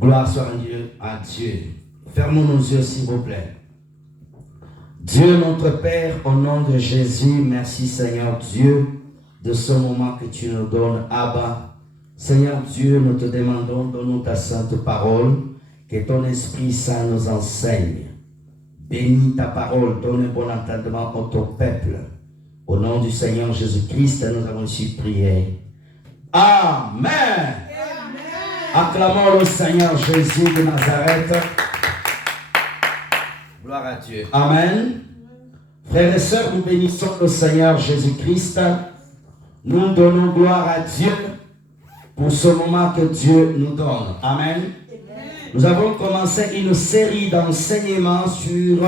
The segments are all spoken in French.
Gloire soit rendue à Dieu. Fermons nos yeux, s'il vous plaît. Dieu notre Père, au nom de Jésus, merci Seigneur Dieu de ce moment que tu nous donnes, Abba. Seigneur Dieu, nous te demandons, donne-nous ta sainte parole, que ton Esprit Saint nous enseigne. Bénis ta parole, donne un bon entendement à ton peuple. Au nom du Seigneur Jésus-Christ, nous avons su prier. Amen. Acclamons le Seigneur Jésus de Nazareth. Gloire à Dieu. Amen. Frères et sœurs, nous bénissons le Seigneur Jésus-Christ. Nous donnons gloire à Dieu pour ce moment que Dieu nous donne. Amen. Nous avons commencé une série d'enseignements sur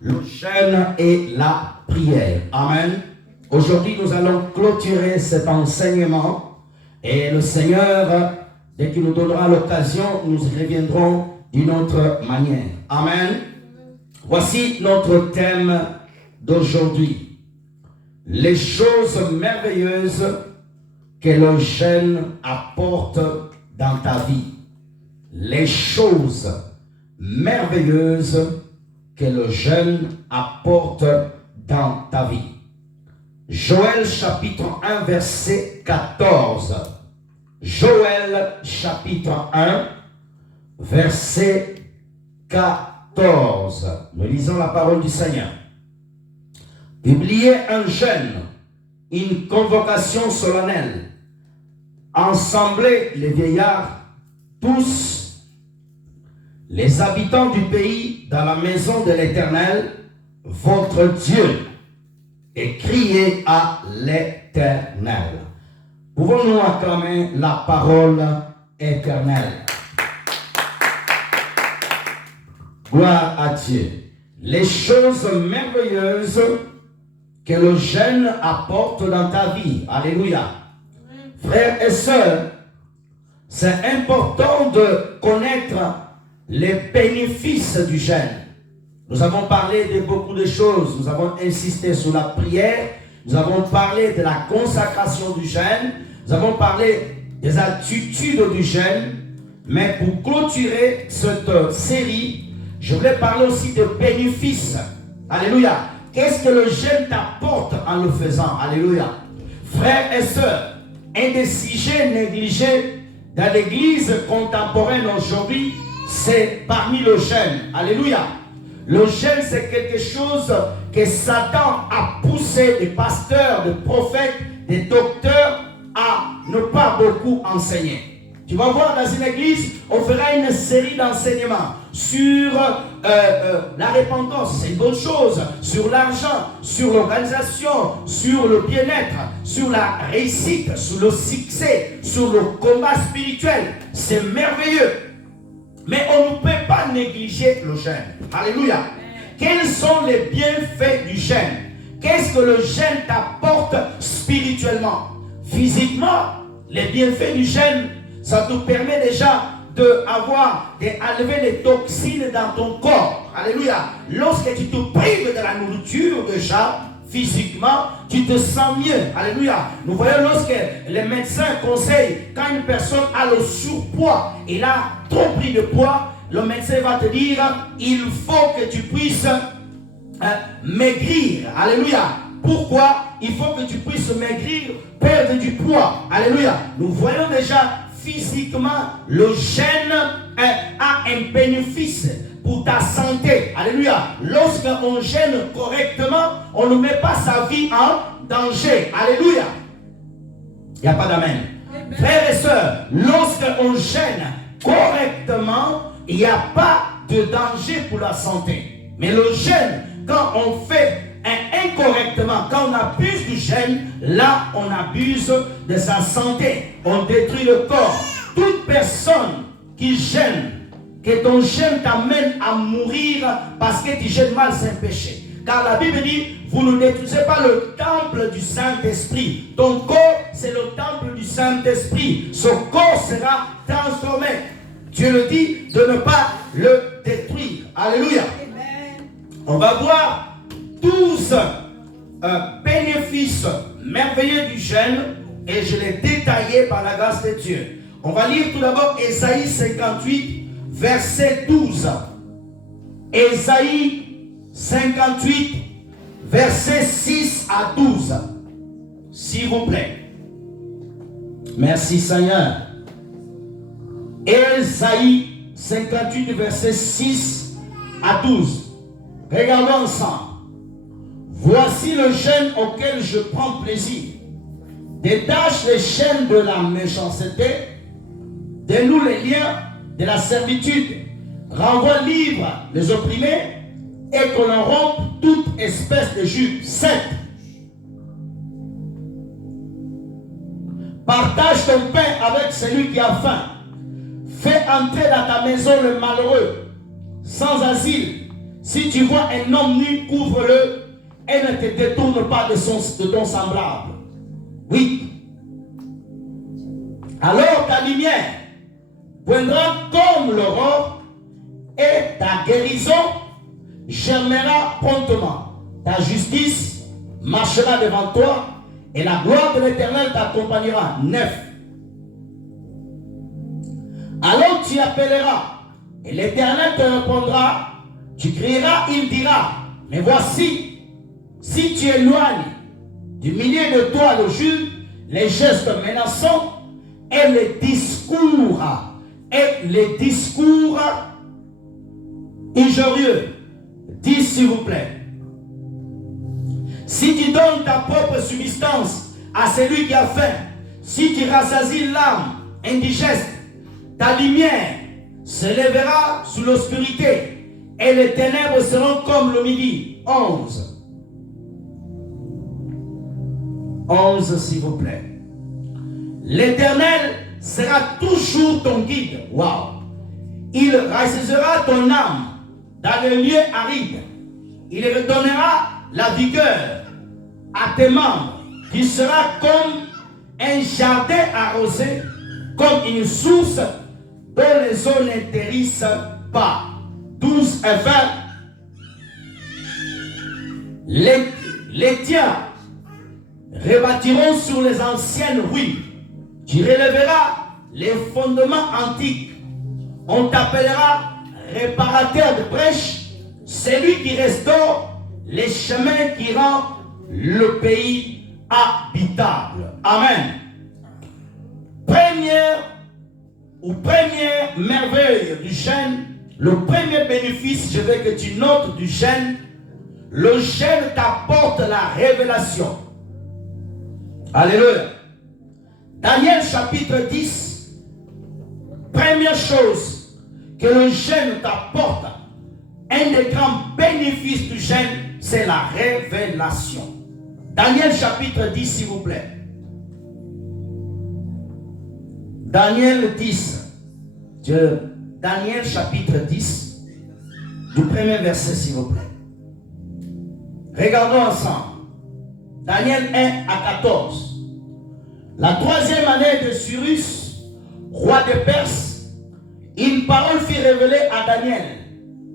le jeûne et la prière. Amen. Aujourd'hui, nous allons clôturer cet enseignement et le Seigneur, dès qu'il nous donnera l'occasion, nous y reviendrons d'une autre manière. Amen. Voici notre thème d'aujourd'hui. Les choses merveilleuses que le jeûne apporte dans ta vie. Les choses merveilleuses que le jeûne apporte dans ta vie. Joël chapitre 1 verset 14. Joël chapitre 1 verset 14. Nous lisons la parole du Seigneur. Publiez un jeûne, une convocation solennelle. Assemblez les vieillards, tous les habitants du pays dans la maison de l'Éternel, votre Dieu, et criez à l'Éternel. Pouvons-nous acclamer la parole éternelle? Gloire à Dieu. Les choses merveilleuses que le jeûne apporte dans ta vie. Alléluia. Frères et sœurs, c'est important de connaître les bénéfices du jeûne. Nous avons parlé de beaucoup de choses. Nous avons insisté sur la prière. Nous avons parlé de la consacration du jeûne. Nous avons parlé des attitudes du jeûne. Mais pour clôturer cette série, je voulais parler aussi de bénéfices. Alléluia. Qu'est-ce que le jeûne t'apporte en le faisant? Alléluia. Frères et sœurs, un des sujets négligés dans l'église contemporaine aujourd'hui, c'est parmi le jeûne. Alléluia. Le jeûne, c'est quelque chose que Satan a poussé des pasteurs, des prophètes, des docteurs à ne pas beaucoup enseigner. Tu vas voir dans une église, on fera une série d'enseignements sur la repentance, c'est une bonne chose, sur l'argent, sur l'organisation, sur le bien-être, sur la réussite, sur le succès, sur le combat spirituel. C'est merveilleux. Mais on ne peut pas négliger le jeûne. Alléluia. Quels sont les bienfaits du jeûne? Qu'est-ce que le jeûne t'apporte spirituellement? Physiquement, les bienfaits du jeûne, ça te permet déjà d'enlever les toxines dans ton corps. Alléluia. Lorsque tu te prives de la nourriture déjà, physiquement, tu te sens mieux. Alléluia. Nous voyons lorsque les médecins conseillent, quand une personne a le surpoids, il a trop pris de poids, le médecin va te dire, il faut que tu puisses maigrir. Alléluia. Pourquoi? Il faut que tu puisses maigrir, perdre du poids. Alléluia. Nous voyons déjà physiquement, le jeûne a un bénéfice pour ta santé. Alléluia. Lorsqu'on jeûne correctement, on ne met pas sa vie en danger. Alléluia. Il n'y a pas d'amen. Frères et sœurs, lorsqu'on jeûne correctement, il n'y a pas de danger pour la santé. Mais le jeûne, quand on fait incorrectement, quand on abuse du jeûne, là on abuse de sa santé, on détruit le corps. Toute personne qui jeûne, que ton jeûne t'amène à mourir parce que tu jeûnes mal, c'est un péché. Car la Bible dit, vous ne détruisez pas le temple du Saint-Esprit. Ton corps, c'est le temple du Saint-Esprit. Ce corps sera transformé. Dieu le dit de ne pas le détruire. Alléluia. On va voir 12 bénéfices merveilleux du jeûne et je l'ai détaillé par la grâce de Dieu. On va lire tout d'abord Ésaïe 58 verset 12. Ésaïe 58, verset 6 à 12. S'il vous plaît. Merci Seigneur. Ésaïe 58, verset 6 à 12. Regardons ensemble. Voici le jeûne auquel je prends plaisir. Détache les chaînes de la méchanceté, dénoue les liens de la servitude, renvoie libre les opprimés et qu'on en rompe toute espèce de juge. 7. Partage ton pain avec celui qui a faim. Fais entrer dans ta maison le malheureux, sans asile. Si tu vois un homme nu, couvre-le et ne te détourne pas de ton semblable. 8. Alors ta lumière poindra comme l'aurore et ta guérison germera promptement. Ta justice marchera devant toi et la gloire de l'Éternel t'accompagnera. 9. Alors tu appelleras et l'Éternel te répondra. Tu crieras, il dira, mais voici, si tu éloignes du milieu de toi le juge, les gestes menaçants et les discours injurieux. Dis s'il vous plaît. Si tu donnes ta propre subsistance à celui qui a faim, si tu rassasies l'âme indigeste, ta lumière se lèvera sous l'obscurité et les ténèbres seront comme le midi. 11. 11 s'il vous plaît. L'Éternel sera toujours ton guide. Wow. Il rassasiera ton âme dans le lieu aride. Il redonnera la vigueur à tes membres. Tu seras comme un jardin arrosé, comme une source dont les eaux n'intéressent pas. 12 et 20. Les tiens rebâtiront sur les anciennes ruines. Tu relèveras les fondements antiques. On t'appellera réparateur de brèches, celui qui restaure les chemins qui rendent le pays habitable. Amen. Première merveille du jeûne, le premier bénéfice, je veux que tu notes du jeûne, le jeûne t'apporte la révélation. Alléluia. Daniel chapitre 10, première chose que le jeûne t'apporte, un des grands bénéfices du jeûne, c'est la révélation. Daniel chapitre 10, s'il vous plaît. Daniel 10. Daniel chapitre 10, du premier verset, s'il vous plaît. Regardons ensemble. Daniel 1 à 14. La troisième année de Cyrus, roi de Perse, une parole fut révélée à Daniel,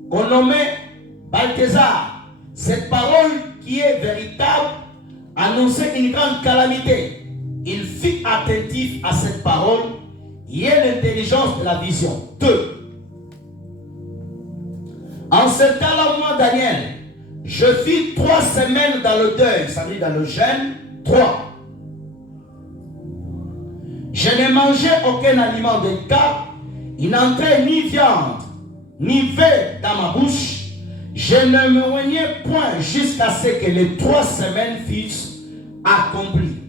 qu'on nommait Balthazar. Cette parole qui est véritable annonçait une grande calamité. Il fut attentif à cette parole et à l'intelligence de la vision. 2. En ce temps-là, moi, Daniel, je fis 3 semaines dans le deuil, ça veut dire dans le jeûne. 3. Je ne mangeais aucun aliment de car il n'entrait ni viande, ni vin dans ma bouche. Je ne me rognais point jusqu'à ce que les 3 semaines fussent accomplies.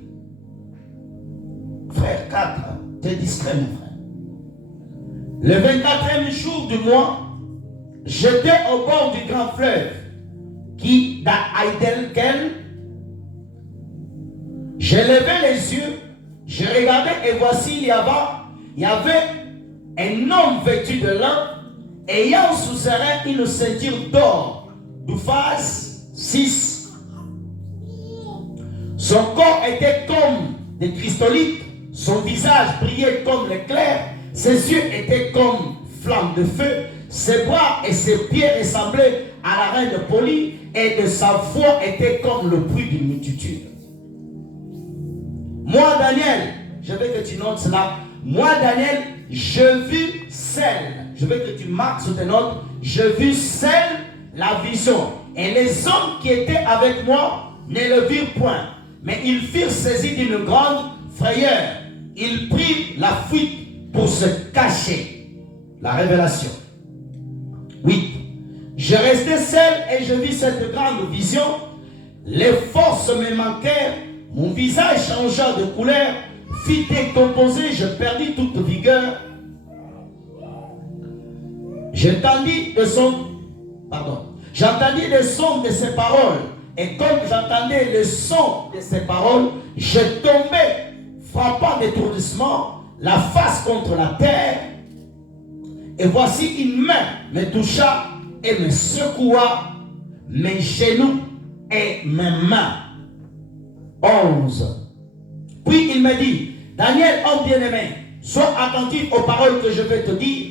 Frère 4, t'es discret, mon frère. Le 24e jour du mois, j'étais au bord du grand fleuve qui, dans Aïdelkel, je levais les yeux, je regardais et voici il y avait un homme vêtu de lin, ayant sous ses reins une ceinture d'or, d'Uphaz 6. Son corps était comme des cristolites, son visage brillait comme l'éclair, ses yeux étaient comme flammes de feu, ses bras et ses pieds ressemblaient à la reine de Poly, et de sa voix était comme le bruit d'une multitude. Moi, Daniel, je veux que tu notes cela. Moi, Daniel, je vis celle. Je veux que tu marques sur tes notes. Je vis celle, la vision. Et les hommes qui étaient avec moi ne le virent point. Mais ils furent saisis d'une grande frayeur. Ils prirent la fuite pour se cacher. La révélation. 8. Je restai seul et je vis cette grande vision. Les forces me manquèrent. Mon visage changea de couleur. Fit décomposer, je perdis toute vigueur. J'entendis le son de ses paroles. Et comme j'entendais le son de ses paroles, je tombais, frappant d'étourdissement, la face contre la terre. Et voici une main me toucha et me secoua mes genoux et mes mains. 11. Puis il me dit, Daniel, homme bien-aimé, sois attentif aux paroles que je vais te dire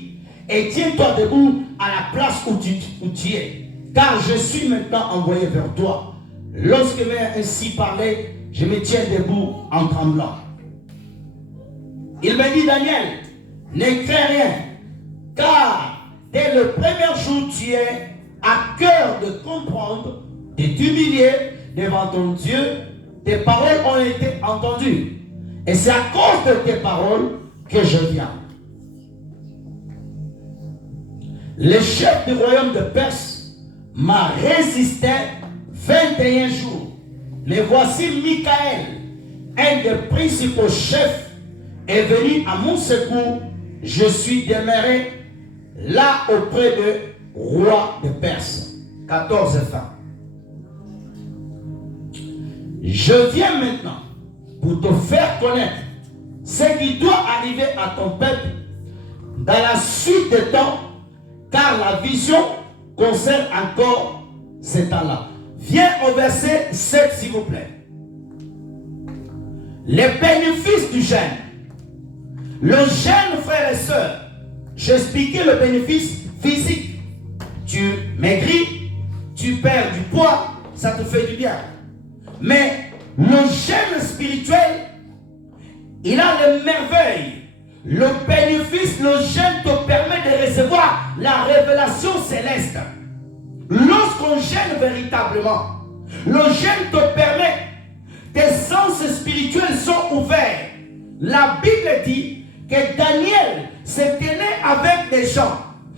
et tiens-toi debout à la place où tu es, car je suis maintenant envoyé vers toi. Lorsque m'a ainsi parlé, je me tiens debout en tremblant. Il me dit, Daniel, ne crains rien, car dès le premier jour, tu es à cœur de comprendre, de t'humilier devant ton Dieu. Tes paroles ont été entendues. Et c'est à cause de tes paroles que je viens. Le chef du royaume de Perse m'a résisté 21 jours. Mais voici Michael, un des principaux chefs, est venu à mon secours. Je suis demeuré là auprès du roi de Perse. 14 fins. Je viens maintenant pour te faire connaître ce qui doit arriver à ton peuple dans la suite des temps, car la vision concerne encore ce temps-là. Viens au verset 7, s'il vous plaît. Les bénéfices du jeûne. Le jeûne, frères et sœurs, j'expliquais le bénéfice physique. Tu maigris, tu perds du poids, ça te fait du bien. Mais le jeûne spirituel, il a les merveilles. Le bénéfice, le jeûne te permet de recevoir la révélation céleste. Lorsqu'on jeûne véritablement, le jeûne te permet, tes sens spirituels sont ouverts. La Bible dit que Daniel se tenait avec des gens.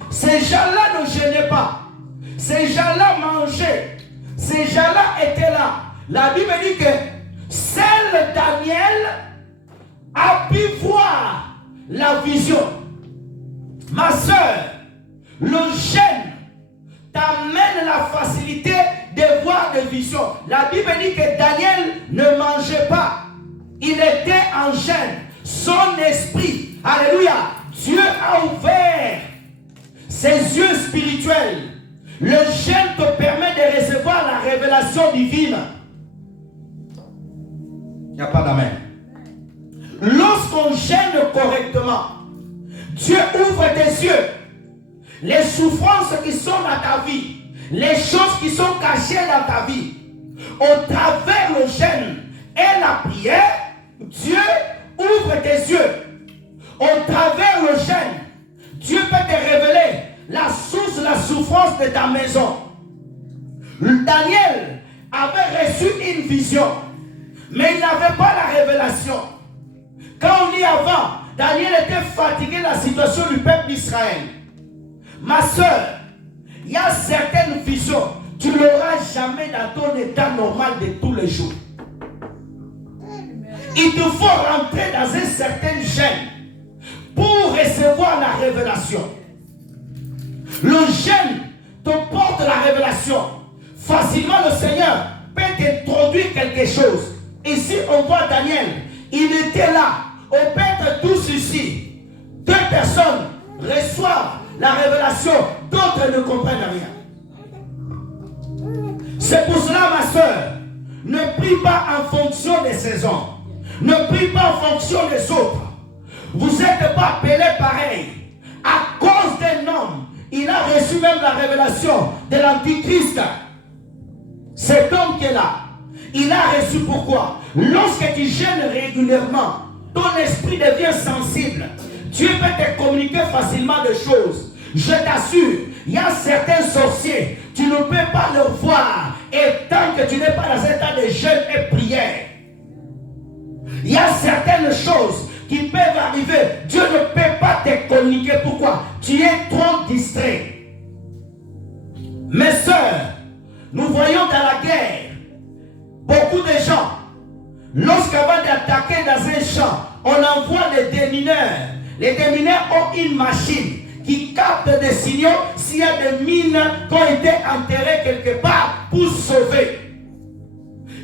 Ces gens-là ne jeûnaient pas. Ces gens-là mangeaient. Ces gens-là étaient là. La Bible dit que seul Daniel a pu voir la vision. Ma soeur, le jeûne t'amène la facilité de voir des visions. La Bible dit que Daniel ne mangeait pas. Il était en jeûne. Son esprit, alléluia, Dieu a ouvert ses yeux spirituels. Le jeûne te permet de recevoir la révélation divine. Il n'y a pas d'amen. Lorsqu'on jeûne correctement, Dieu ouvre tes yeux. Les souffrances qui sont dans ta vie, les choses qui sont cachées dans ta vie, au travers le jeûne et la prière, Dieu ouvre tes yeux. Au travers le jeûne, Dieu peut te révéler la source de la souffrance de ta maison. Daniel avait reçu une vision, mais il n'avait pas la révélation. Quand on lit avant, Daniel était fatigué de la situation du peuple d'Israël. Ma soeur, il y a certaines visions, tu ne l'auras jamais dans ton état normal de tous les jours. Il te faut rentrer dans un certain jeûne pour recevoir la révélation. Le jeûne te porte la révélation. Facilement, le Seigneur peut t'introduire quelque chose. Ici, on voit Daniel. Il était là. On peut être tous ici. Deux personnes reçoivent la révélation. D'autres ne comprennent rien. C'est pour cela, ma soeur, ne prie pas en fonction des saisons. Ne prie pas en fonction des autres. Vous n'êtes pas appelés pareil. À cause d'un homme, il a reçu même la révélation de l'Antichrist. Cet homme qui est là, il a reçu pourquoi? Lorsque tu jeûnes régulièrement, ton esprit devient sensible. Dieu peut te communiquer facilement des choses. Je t'assure, il y a certains sorciers, tu ne peux pas le voir. Et tant que tu n'es pas dans un état de jeûne et prière, il y a certaines choses qui peuvent arriver. Dieu ne peut pas te communiquer. Pourquoi? Tu es trop distrait. Mes soeurs, nous voyons dans la guerre, beaucoup de gens, lorsqu'avant d'attaquer dans un champ, on envoie des démineurs. Les démineurs ont une machine qui capte des signaux s'il y a des mines qui ont été enterrées quelque part pour sauver.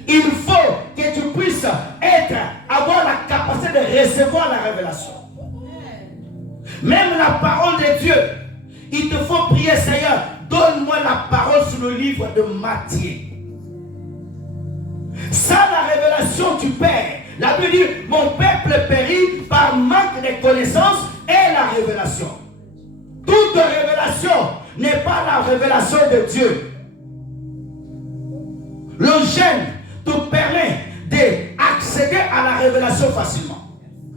Il faut que tu puisses avoir la capacité de recevoir la révélation. Même la parole de Dieu, il te faut prier, Seigneur, donne-moi la parole sur le livre de Matthieu. Sans la révélation, tu perds. La Bible dit, mon peuple périt par manque de connaissances et la révélation. Toute révélation n'est pas la révélation de Dieu. Le jeûne te permet d'accéder à la révélation facilement.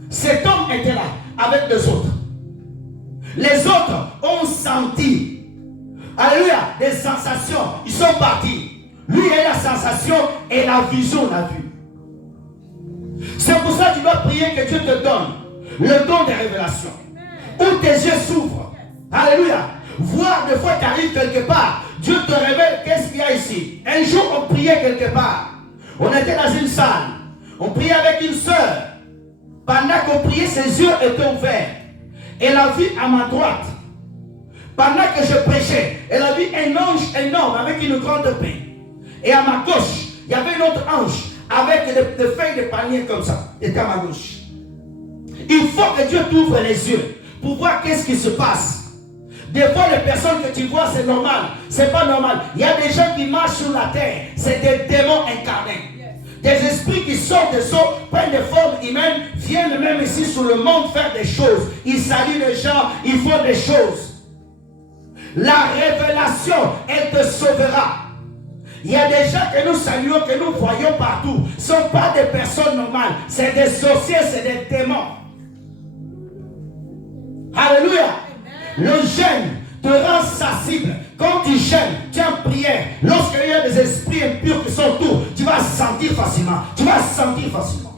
Cet homme était là avec les autres. Les autres ont senti, alléluia, des sensations. Ils sont partis. Lui a eu la sensation et la vision l'a vu. C'est pour ça que tu dois prier que Dieu te donne le don des révélations. Où tes yeux s'ouvrent. Alléluia. Voir des fois tu arrives quelque part. Dieu te révèle qu'est-ce qu'il y a ici. Un jour on priait quelque part. On était dans une salle. On priait avec une sœur. Pendant qu'on priait, ses yeux étaient ouverts. Elle a vu à ma droite. Pendant que je prêchais, elle a vu un ange énorme avec une grande épée. Et à ma gauche, il y avait un autre ange avec des feuilles de palmier comme ça. Et à ma gauche. Il faut que Dieu t'ouvre les yeux pour voir qu'est-ce qui se passe. Des fois, les personnes que tu vois, c'est normal. C'est pas normal. Il y a des gens qui marchent sur la terre. C'est des démons incarnés. Des esprits qui sortent des eaux, prennent des formes humaines, viennent même ici sur le monde faire des choses. Ils saluent les gens, ils font des choses. La révélation, elle te sauvera. Il y a des gens que nous saluons, que nous voyons partout. Ce ne sont pas des personnes normales. C'est des sorciers, c'est des démons. Alléluia. Le jeûne te rend sensible. Quand tu jeûnes, tu es en prière. Lorsqu'il y a des esprits impurs qui sont autour, tu vas sentir facilement. Tu vas sentir facilement.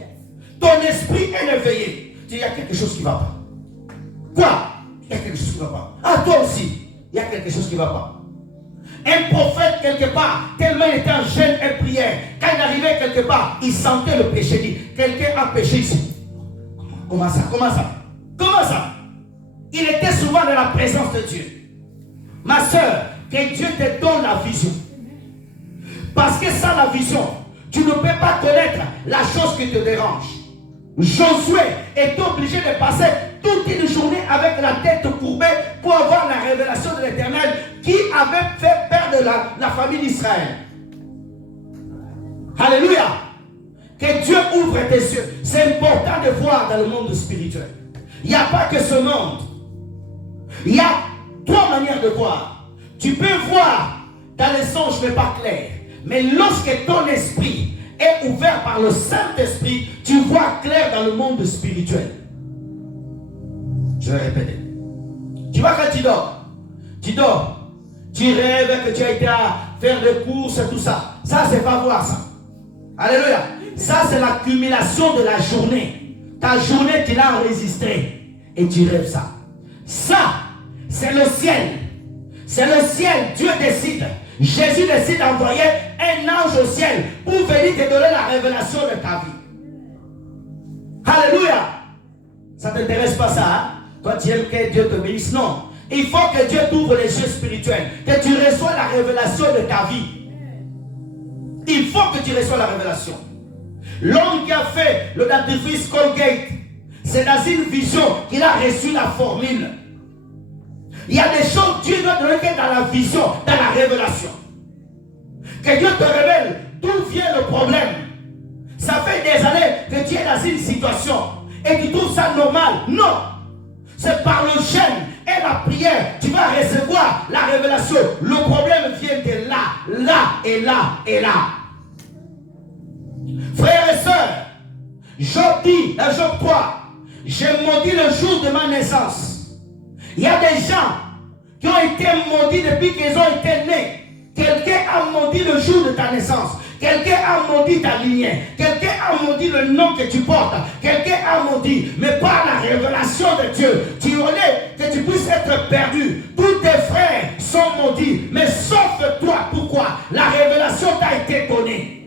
Ton esprit est éveillé. Tu dis, il y a quelque chose qui ne va pas. Quoi? Il y a quelque chose qui ne va pas. Ah, toi aussi, il y a quelque chose qui ne va pas. Un prophète quelque part, tellement il était en jeûne et prière, quand il arrivait quelque part, il sentait le péché. Il dit, quelqu'un a péché ici. Comment ça? Comment ça? Comment ça? Il était souvent dans la présence de Dieu. Ma soeur, que Dieu te donne la vision. Parce que sans la vision, tu ne peux pas connaître la chose qui te dérange. Josué est obligé de passer toute une journée avec la tête courbée pour avoir la révélation de l'Éternel qui avait fait perdre la famille d'Israël. Alléluia. Que Dieu ouvre tes yeux. C'est important de voir dans le monde spirituel. Il n'y a pas que ce monde. Il y a trois manières de voir. Tu peux voir dans les songes mais pas clair. Mais lorsque ton esprit est ouvert par le Saint-Esprit, tu vois clair dans le monde spirituel. Je vais répéter. Tu vois quand tu dors, tu rêves que tu as été à faire des courses et tout ça. Ça, c'est pas voir ça. Alléluia. Ça, c'est l'accumulation de la journée. Ta journée, tu l'as enregistrée et tu rêves ça. Ça, c'est le ciel. C'est le ciel. Dieu décide. Jésus décide d'envoyer un ange au ciel pour venir te donner la révélation de ta vie. Alléluia. Ça ne t'intéresse pas ça, hein? Toi, tu aimes que Dieu te bénisse. Non. Il faut que Dieu t'ouvre les yeux spirituels. Que tu reçois la révélation de ta vie. Il faut que tu reçois la révélation. L'homme qui a fait le dentifrice Colgate, c'est dans une vision qu'il a reçu la formule. Il y a des choses que Dieu doit donner dans la vision, dans la révélation. Que Dieu te révèle d'où vient le problème. Ça fait des années que tu es dans une situation et tu trouves ça normal. Non. C'est par le jeûne et la prière tu vas recevoir la révélation. Le problème vient de là, là et là et là. Frères et sœurs, Job dit, dans Job 3, j'ai maudit le jour de ma naissance. Il y a des gens qui ont été maudits depuis qu'ils ont été nés. Quelqu'un a maudit le jour de ta naissance. Quelqu'un a maudit ta lignée. Quelqu'un a maudit le nom que tu portes. Quelqu'un a maudit. Mais par la révélation de Dieu, tu voulais que tu puisses être perdu. Tous tes frères sont maudits. Mais sauf toi. Pourquoi? La révélation t'a été donnée.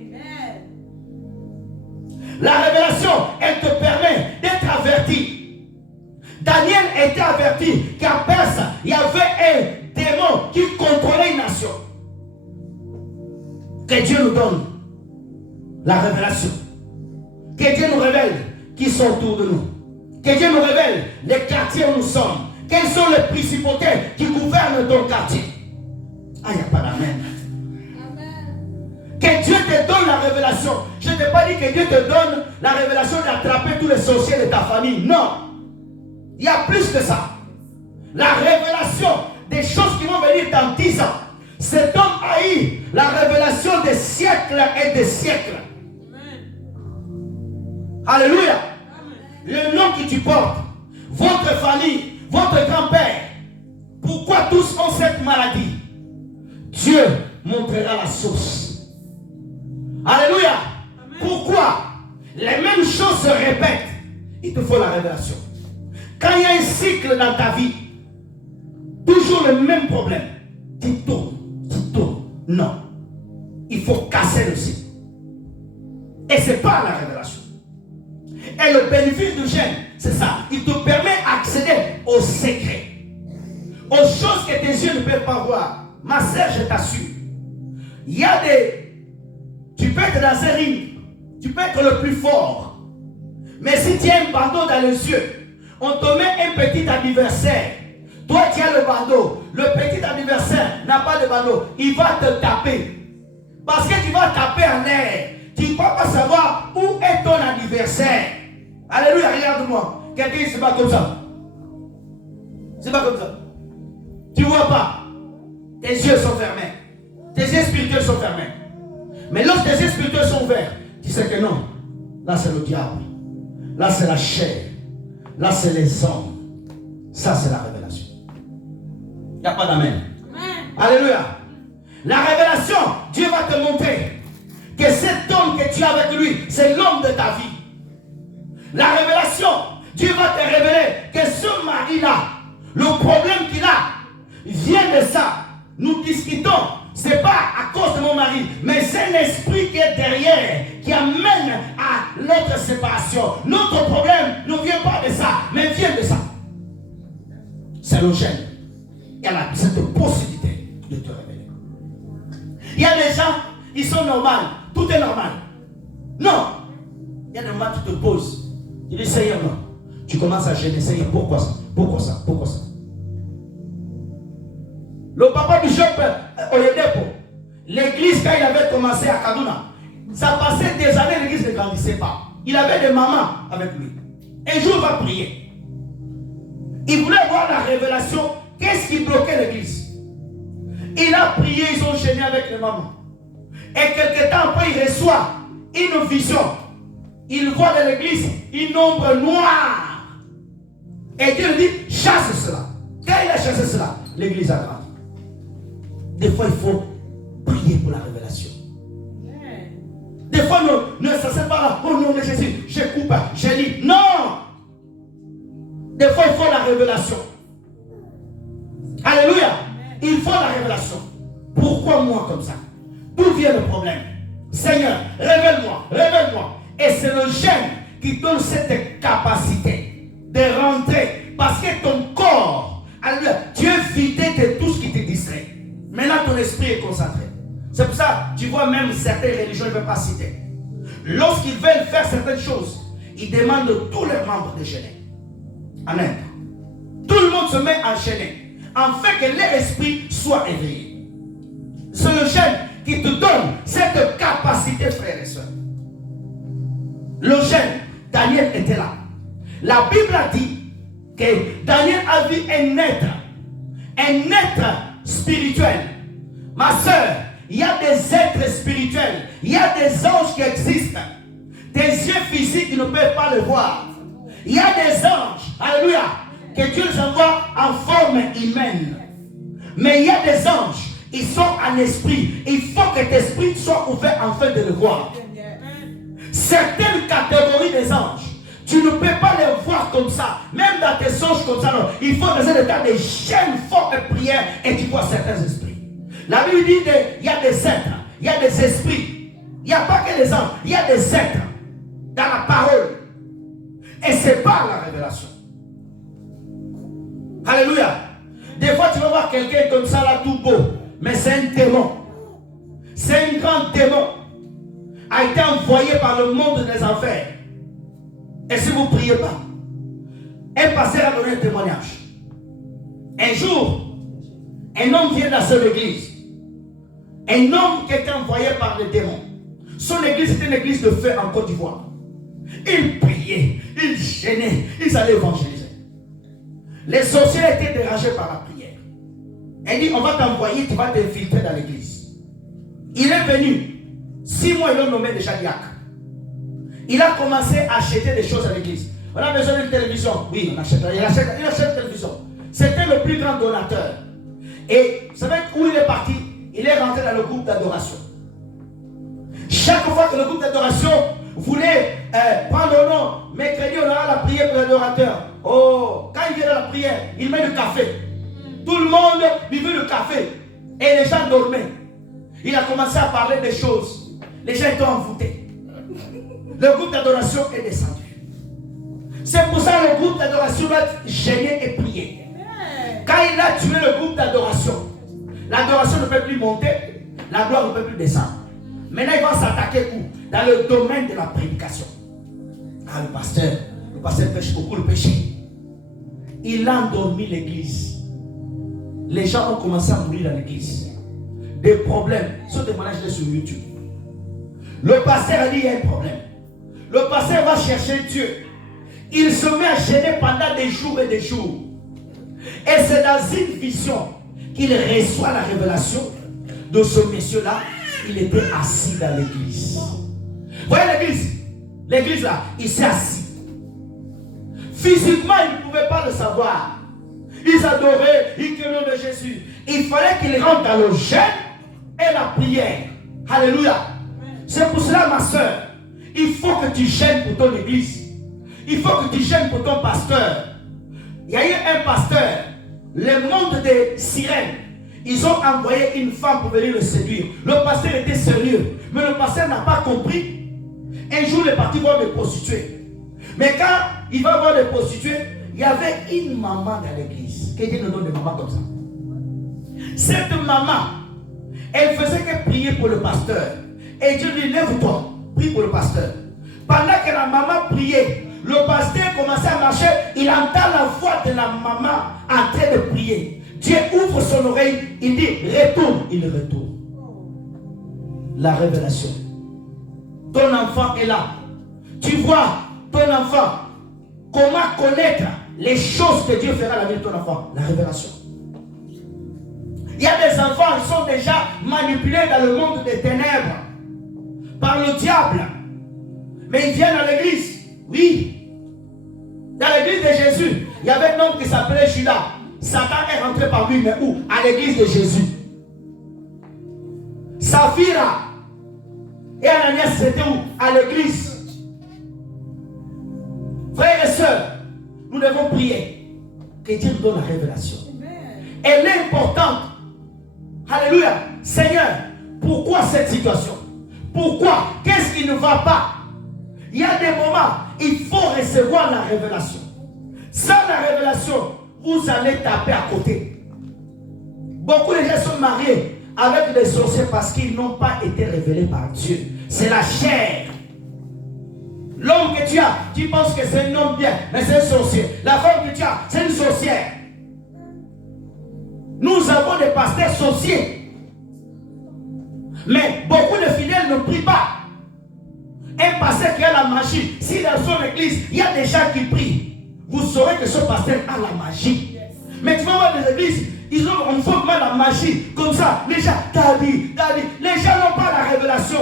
La révélation, elle te permet d'être averti. Daniel était averti qu'à Perse, il y avait un démon qui contrôlait une nation. Que Dieu nous donne la révélation. Que Dieu nous révèle qui sont autour de nous. Que Dieu nous révèle les quartiers où nous sommes. Quelles sont les principautés qui gouvernent ton quartier. Ah, il n'y a pas d'amen. Que Dieu te donne la révélation. Je ne t'ai pas dit que Dieu te donne la révélation d'attraper tous les sorciers de ta famille. Non. Il y a plus que ça. La révélation des choses qui vont venir dans 10 ans. Cet homme a eu la révélation des siècles et des siècles. Amen. Alléluia. Amen. Le nom que tu portes, votre famille, votre grand-père, pourquoi tous ont cette maladie? Dieu montrera la source. Alléluia. Amen. Pourquoi les mêmes choses se répètent? Il te faut la révélation. Quand il y a un cycle dans ta vie, toujours le même problème, tu tournes. Non. Il faut casser le cycle. Et c'est pas la révélation. Et le bénéfice du jeûne, c'est ça. Il te permet d'accéder aux secrets. Aux choses que tes yeux ne peuvent pas voir. Ma sœur, je t'assure. Il y a des... Tu peux être dans un ring. Tu peux être le plus fort. Mais si tu as un bandeau dans les yeux, on te met un petit adversaire. Toi, tu as le bandeau. Le petit adversaire n'a pas de bandeau. Il va te taper. Parce que tu vas taper en l'air. Tu ne vas pas savoir où est ton adversaire. Alléluia, regarde-moi. Quelqu'un, c'est pas comme ça. C'est pas comme ça. Tu ne vois pas. Tes yeux sont fermés. Tes yeux spirituels sont fermés. Mais lorsque tes yeux spirituels sont ouverts, tu sais que non. Là, c'est le diable. Là, c'est la chair. Là, c'est les hommes. Ça, c'est la révélation. Il n'y a pas d'amen. Alléluia. La révélation, Dieu va te montrer que cet homme que tu as avec lui, c'est l'homme de ta vie. La révélation, Dieu va te révéler que ce mari-là, le problème qu'il a, vient de ça. Nous discutons. Ce n'est pas à cause de mon mari, mais c'est l'esprit qui est derrière, qui amène à notre séparation. Notre problème ne vient pas de ça, mais vient de ça. C'est le gène. Il y a cette possibilité de te révéler. Il y a des gens, ils sont normaux. Tout est normal. Non. Il y a des moments où tu te poses. Tu dis, Seigneur, non. Tu commences à gêner. Seigneur, pourquoi ça? Pourquoi ça? Pourquoi ça? Le papa du Bishop Oyedepo, l'église, quand il avait commencé à Kaduna, ça passait des années, l'église ne grandissait pas. Il avait des mamans avec lui. Un jour, il va prier. Il voulait voir la révélation. Qu'est-ce qui bloquait l'église? Il a prié, ils ont gêné avec les mamans. Et quelque temps après, il reçoit une vision. Il voit dans l'église une ombre noire. Et Dieu lui dit, chasse cela. Quand il a chassé cela, l'église a grandi. Des fois, il faut prier pour la révélation. Des fois, ne s'assieds pas là. Oh nom de Jésus, je coupe, je lis. Non! Des fois, il faut la révélation. Alléluia. Il faut la révélation. Pourquoi moi comme ça? D'où vient le problème? Seigneur, révèle-moi, révèle-moi. Et c'est le jeûne qui donne cette capacité de rentrer. Parce que ton corps, alléluia, tu es vidé de tout ce qui te distrait. Maintenant, ton esprit est concentré. C'est pour ça, tu vois même certaines religions, je ne vais pas citer. Lorsqu'ils veulent faire certaines choses, ils demandent de tous leurs membres de jeûner. Amen. Tout le monde se met à jeûner, afin que leur esprit soit éveillé. C'est le jeûne qui te donne cette capacité, frères et sœurs. Le jeûne, Daniel était là. La Bible a dit que Daniel a vu un être spirituel. Ma soeur, il y a des êtres spirituels, il y a des anges qui existent. Tes yeux physiques ne peuvent pas le voir. Il y a des anges, alléluia, que Dieu les envoie en forme humaine. Mais il y a des anges, ils sont en esprit. Il faut que ton esprit soit ouvert afin de le voir. Certaines catégories des anges, tu ne peux pas les voir comme ça. Même dans tes songes comme ça, non. Il faut dans un état de chaîne forte de prière et tu vois certains esprits. La Bible dit qu'il y a des êtres, il y a des esprits. Il n'y a pas que des anges, il y a des êtres dans la parole. Et c'est pas la révélation. Alléluia. Des fois, tu vas voir quelqu'un comme ça, là, tout beau. Mais c'est un démon. C'est un grand démon. A été envoyé par le monde des enfers. Et si vous ne priez pas, un pasteur a donné un témoignage. Un jour, un homme vient dans son église. Un homme qui était envoyé par le démon. Son église était une église de feu en Côte d'Ivoire. Il priait, il gênait, ils allaient évangéliser. Les sorciers étaient dérangés par la prière. Elle dit, on va t'envoyer, tu vas t'infiltrer dans l'église. Il est venu. 6 mois, ils l'ont nommé déjà diacre. Il a commencé à acheter des choses à l'église. On a besoin d'une télévision. Oui, on achète. Il achète une télévision. C'était le plus grand donateur. Et vous savez où il est parti? Il est rentré dans le groupe d'adoration. Chaque fois que le groupe d'adoration voulait prendre le nom, mercredi, on aura la prière pour l'adorateur. Oh, quand il vient à la prière, il met le café. Tout le monde buvait le café. Et les gens dormaient. Il a commencé à parler des choses. Les gens étaient envoûtés. Le groupe d'adoration est descendu. C'est pour ça que le groupe d'adoration doit gêner et prier. Quand il a tué le groupe d'adoration, l'adoration ne peut plus monter, la gloire ne peut plus descendre. Maintenant, il va s'attaquer où? Dans le domaine de la prédication. Ah, le pasteur pêche beaucoup le péché. Il a endormi l'église. Les gens ont commencé à mourir dans l'église. Des problèmes. Ce témoignage est sur YouTube. Le pasteur a dit il y a un problème. Le pasteur va chercher Dieu. Il se met à gêner pendant des jours et des jours. Et c'est dans une vision qu'il reçoit la révélation de ce monsieur-là. Il était assis dans l'église. Vous voyez l'église? L'église là, il s'est assis. Physiquement, il ne pouvait pas le savoir. Ils adoraient, ils criaient le nom de Jésus. Il fallait qu'il rentre dans le jeûne et la prière. Alléluia. C'est pour cela, ma soeur, il faut que tu gênes pour ton église. Il faut que tu gênes pour ton pasteur. Il y a eu un pasteur, le monde des sirènes. Ils ont envoyé une femme pour venir le séduire. Le pasteur était sérieux, mais le pasteur n'a pas compris. Un jour, il est parti voir des prostituées. Mais quand il va voir des prostituées, il y avait une maman dans l'église. Qui dit le nom de maman comme ça? Cette maman, elle faisait que prier pour le pasteur. Et Dieu lui dit, lève-toi, prie pour le pasteur. Pendant que la maman priait, le pasteur commençait à marcher. Il entend la voix de la maman en train de prier. Dieu ouvre son oreille, il dit, retourne. Il retourne. La révélation. Ton enfant est là. Tu vois ton enfant. Comment connaître les choses que Dieu fera dans la vie de ton enfant? La révélation. Il y a des enfants qui sont déjà manipulés dans le monde des ténèbres par le diable. Mais ils viennent à l'église. Oui. Dans l'église de Jésus, il y avait un homme qui s'appelait Judas. Satan est rentré par lui, mais où? À l'église de Jésus. Saphira et Ananias, c'était où? À l'église. Frères et sœurs, nous devons prier que Dieu nous donne la révélation. Elle est importante. Alléluia. Seigneur, pourquoi cette situation? Pourquoi? Qu'est-ce qui ne va pas? Il y a des moments, il faut recevoir la révélation. Sans la révélation, vous allez taper à côté. Beaucoup de gens sont mariés avec des sorciers parce qu'ils n'ont pas été révélés par Dieu. C'est la chair. L'homme que tu as, tu penses que c'est un homme bien, mais c'est un sorcier. La femme que tu as, c'est une sorcière. Nous avons des pasteurs sorciers. Mais beaucoup de fidèles ne prient pas. Un pasteur qui a la magie, si dans son église, il y a des gens qui prient, vous saurez que ce pasteur a la magie. Mais tu vas voir des églises, ils ont en forme la magie, comme ça, les gens, t'as dit, les gens n'ont pas la révélation.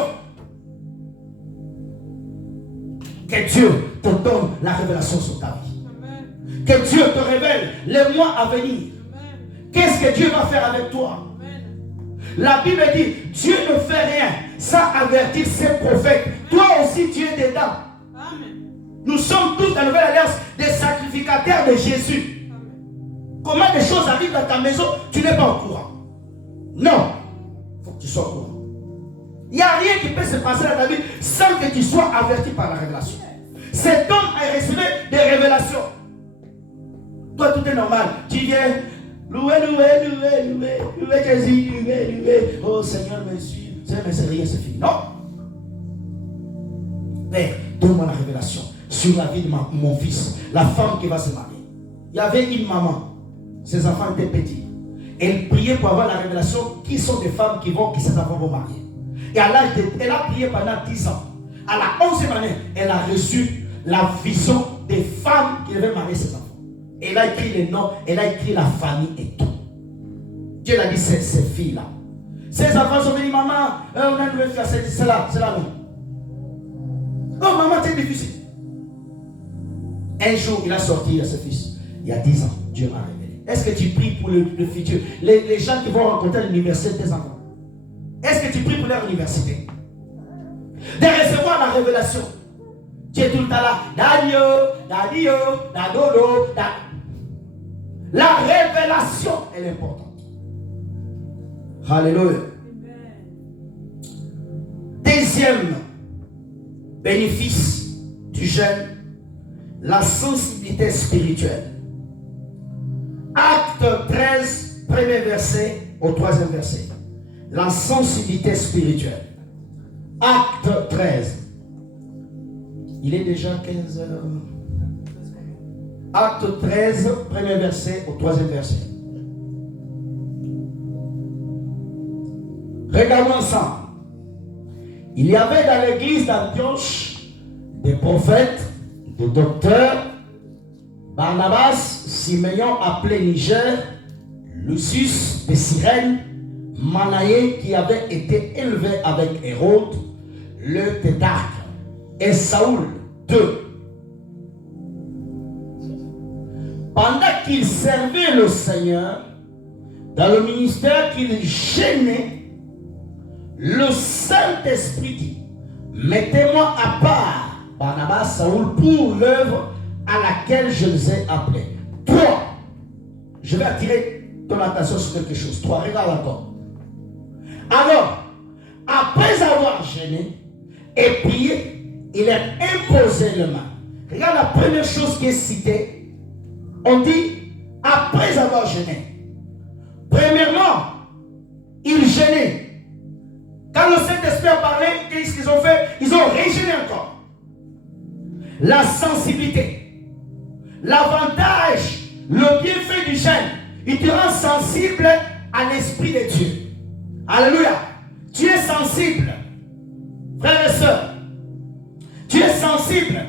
Que Dieu te donne la révélation sur ta vie. Amen. Que Dieu te révèle les mois à venir. Qu'est-ce que Dieu va faire avec toi? Amen. La Bible dit, Dieu ne fait rien sans avertir ses prophètes. Toi aussi, tu es dedans. Amen. Nous sommes tous dans la nouvelle alliance des sacrificateurs de Jésus. Amen. Comment des choses arrivent dans ta maison, tu n'es pas au courant. Non, il faut que tu sois au courant. Il n'y a rien qui peut se passer dans ta vie sans que tu sois averti par la révélation. Cet homme a reçu des révélations. Toi, tout est normal. Tu viens, louer Jésus, louer. Oh Seigneur, merci. Seigneur, mais c'est rien, c'est fini. Non. Père, donne-moi la révélation sur la vie de mon fils, la femme qui va se marier. Il y avait une maman, ses enfants étaient petits. Elle priait pour avoir la révélation qui sont des femmes qui ces enfants vont marier. Et elle a prié pendant 10 ans. À la 11e année, elle a reçu la vision des femmes qui devaient marier ses enfants. Elle a écrit les noms, elle a écrit la famille et tout. Dieu l'a dit, ces filles-là. Ces enfants sont venus, maman, on a dû faire cela, non. Oh maman, c'est difficile. Un jour, il a sorti à ses fils. Il y a 10 ans, Dieu m'a révélé. Est-ce que tu pries pour le futur? Les gens qui vont rencontrer à l'université, tes enfants. Est-ce que tu pries pour leur université? De recevoir la révélation. Tu es tout le temps là. Dadio, Dadodo. La révélation, elle est importante. Alléluia. Deuxième bénéfice du jeûne, la sensibilité spirituelle. Acte 13, premier verset au 3e verset. La sensibilité spirituelle. Acte 13. Il est déjà 15 heures. Acte 13, premier verset au 3e verset. Regardons ensemble. Il y avait dans l'église d'Antioche des prophètes, des docteurs, Barnabas, Siméon appelé Niger, Lucius de Cyrène, Manaïe qui avait été élevé avec Hérode, le tétrarque, et Saoul, 2. Pendant qu'il servait le Seigneur, dans le ministère qu'il gênait, le Saint-Esprit dit, mettez-moi à part, Barnabas, Saoul, pour l'œuvre à laquelle je les ai appelés. 3. Je vais attirer ton attention sur quelque chose. 3. Regarde encore. Alors, après avoir gêné et prié, il a imposé le main. Regarde la première chose qui est citée. On dit, après avoir gêné. Premièrement, il gênait. Quand le Saint-Esprit a parlé, qu'est-ce qu'ils ont fait? Ils ont régéné encore. La sensibilité. L'avantage, le bienfait du jeûne, il te rend sensible à l'Esprit de Dieu. Alléluia. Tu es sensible. Frères et sœurs. Tu es sensible.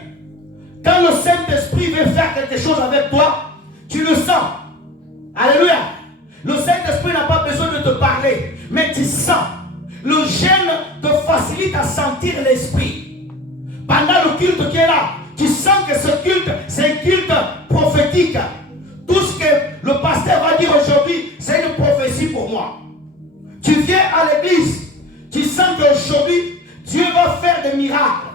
Quand le Saint-Esprit veut faire quelque chose avec toi, tu le sens. Alléluia. Le Saint-Esprit n'a pas besoin de te parler, mais tu sens. Le jeûne te facilite à sentir l'Esprit. Pendant le culte qui est là, tu sens que ce culte, c'est un culte prophétique. Tout ce que le pasteur va dire aujourd'hui, c'est une prophétie pour moi. Tu viens à l'église, tu sens qu'aujourd'hui, Dieu va faire des miracles.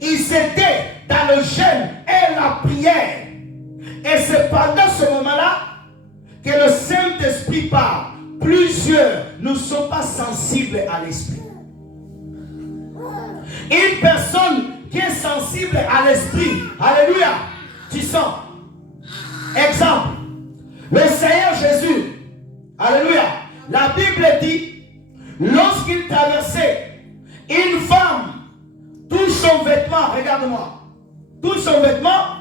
Il s'était dans le jeûne et la prière. Et c'est pendant ce moment-là que le Saint-Esprit parle. Plusieurs ne sont pas sensibles à l'Esprit. Une personne qui est sensible à l'Esprit, alléluia, tu sens. Exemple, le Seigneur Jésus, alléluia, la Bible dit, lorsqu'il traversait, une femme touche son vêtement, regarde-moi, touche son vêtement,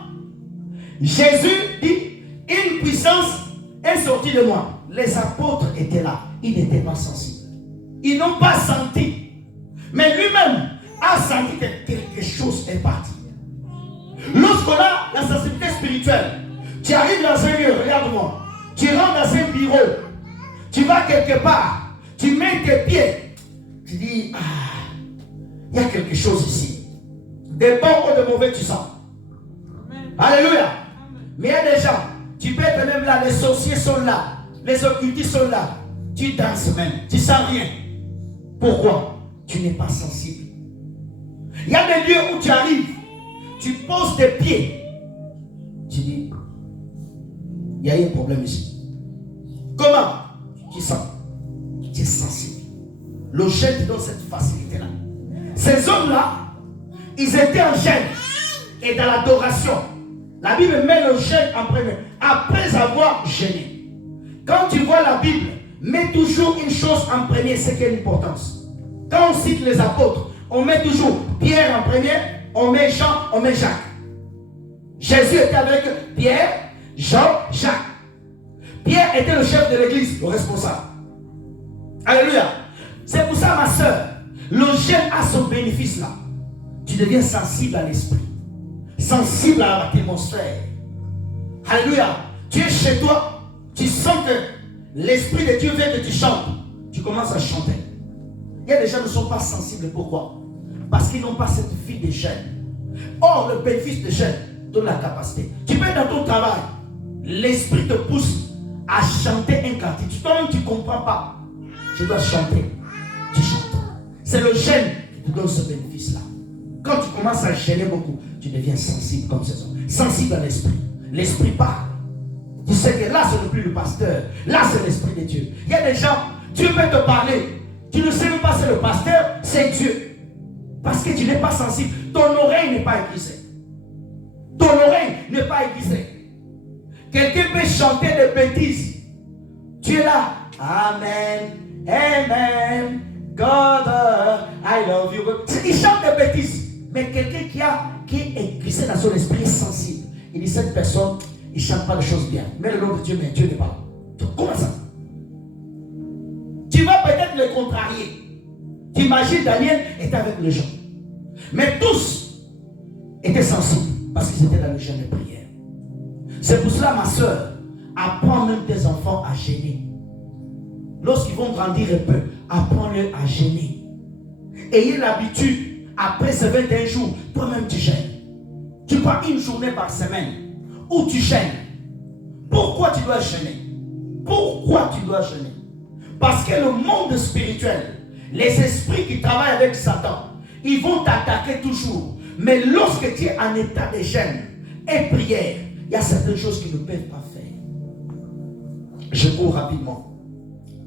Jésus dit, une puissance est sortie de moi. Les apôtres étaient là, ils n'étaient pas sensibles. Ils n'ont pas senti. Mais lui-même a senti que quelque chose est parti. Lorsqu'on a la sensibilité spirituelle, tu arrives dans un lieu, regarde-moi, tu rentres dans un bureau, tu vas quelque part, tu mets tes pieds, tu dis, ah, il y a quelque chose ici. de bons ou de mauvais, tu sens. Alléluia. Mais il y a des gens, tu peux être même là, les sorciers sont là, les occultistes sont là. Tu danses même, tu sens rien. Pourquoi? Tu n'es pas sensible. Il y a des lieux où tu arrives, tu poses tes pieds. Tu dis, il y a eu un problème ici. Comment? Tu sens. Tu es sensible. Le jeûne te donne cette facilité-là. Ces hommes-là, ils étaient en jeûne et dans l'adoration. La Bible met le jeûne en premier. Après avoir jeûné. Quand tu vois la Bible, mets toujours une chose en premier, c'est qui a une importance. Quand on cite les apôtres, on met toujours Pierre en premier, on met Jean, on met Jacques. Jésus était avec Pierre, Jean, Jacques. Pierre était le chef de l'église, le responsable. Alléluia. C'est pour ça, ma soeur, le jeûne a son bénéfice là. Tu deviens sensible à l'esprit, sensible à l'atmosphère. Alléluia. Tu es chez toi, tu sens que l'esprit de Dieu veut que tu chantes. Tu commences à chanter. Il y a des gens qui ne sont pas sensibles. Pourquoi? Parce qu'ils n'ont pas cette vie de jeûne. Or, le bénéfice de jeûne donne la capacité. Tu peux être dans ton travail, l'esprit te pousse à chanter un cantique. Toi-même, tu ne comprends pas. Je dois chanter. Tu chantes. C'est le jeûne qui te donne ce bénéfice-là. Quand tu commences à gêner beaucoup, tu deviens sensible comme ces hommes. Sensible à l'esprit. L'esprit parle. Tu sais que là, ce n'est plus le pasteur. Là, c'est l'esprit de Dieu. Il y a des gens, Dieu peut te parler. Tu ne sais même pas c'est le pasteur, c'est Dieu. Parce que tu n'es pas sensible. Ton oreille n'est pas aiguisée. Ton oreille n'est pas aiguisée. Quelqu'un peut chanter des bêtises. Tu es là. Amen. Amen. God, I love you. Il chante des bêtises. Mais quelqu'un qui est aiguisé dans son esprit est sensible. Il dit cette personne, il ne chante pas de choses bien. Mais le nom de Dieu, mais Dieu n'est pas là. Comment ça? Tu vas peut-être le contrarier. Tu imagines Daniel était avec les gens. Mais tous étaient sensibles parce qu'ils étaient dans le jeûne de prière. C'est pour cela, ma soeur, apprends même tes enfants à gêner. Lorsqu'ils vont grandir un peu, apprends-le à gêner. Ayez l'habitude, après ces 21 jours, toi-même tu gênes. Tu prends une journée par semaine où tu gênes. Pourquoi tu dois gêner? Pourquoi tu dois gêner? Parce que le monde spirituel, les esprits qui travaillent avec Satan, ils vont t'attaquer toujours. Mais lorsque tu es en état de jeûne et prière, il y a certaines choses qu'ils ne peuvent pas faire. Je cours rapidement.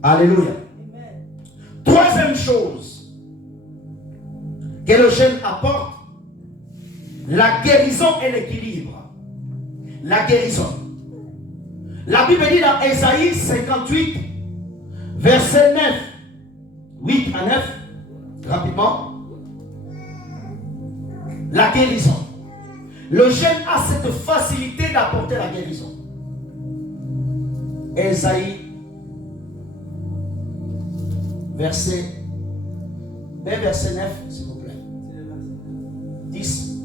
Alléluia. Troisième chose que le jeûne apporte, la guérison et l'équilibre. La guérison. La Bible dit dans Ésaïe 58, verset 9, 8 à 9, rapidement, la guérison. Le jeûne a cette facilité d'apporter la guérison. Ésaïe, verset 9, s'il vous plaît. 10,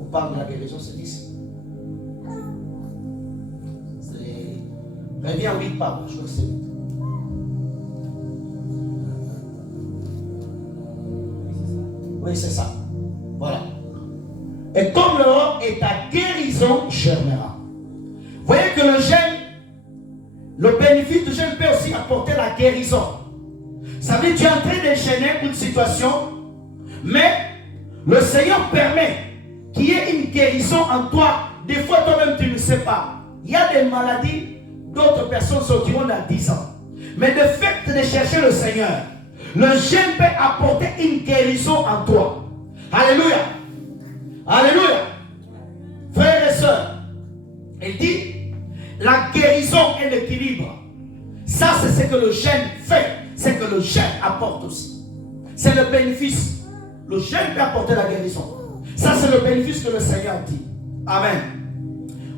on parle de la guérison, c'est 10. Reviens 8, pardon, je crois que c'est 8. Oui, c'est ça. Voilà. Et comme le roi est ta guérison germera. Vous voyez que le jeûne, le bénéfice du jeûne peut aussi apporter la guérison. Ça veut dire que tu es en train de gêner une situation, mais le Seigneur permet qu'il y ait une guérison en toi. Des fois, toi-même, tu ne sais pas. Il y a des maladies, d'autres personnes sortiront dans 10 ans. Mais le fait de chercher le Seigneur, le jeûne peut apporter une guérison en toi. Alléluia. Alléluia. Frères et sœurs, il dit, la guérison et l'équilibre. Ça, c'est ce que le jeûne fait. C'est que le jeûne apporte aussi. C'est le bénéfice. Le jeûne peut apporter la guérison. Ça, c'est le bénéfice que le Seigneur dit. Amen.